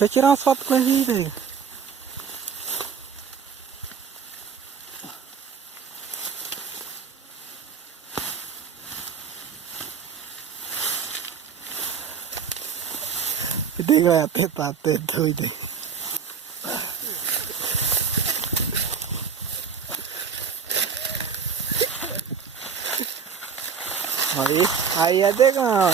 Deixa eu tirar umas fotos com ele, velho. Ele vai até doido aí. Aí é Degão.